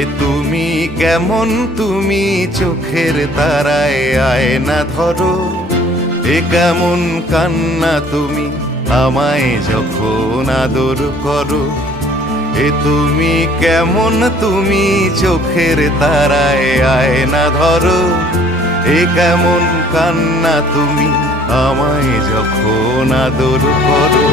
এ তুমি কেমন, তুমি চোখের তারায় আয়না ধরো। এ কেমন কান্না তুমি আমায় যখন আদর করো। এ তুমি কেমন, তুমি চোখের তারায় আয়না ধরো। এ কেমন কান্না তুমি আমায় যখন আদর করো।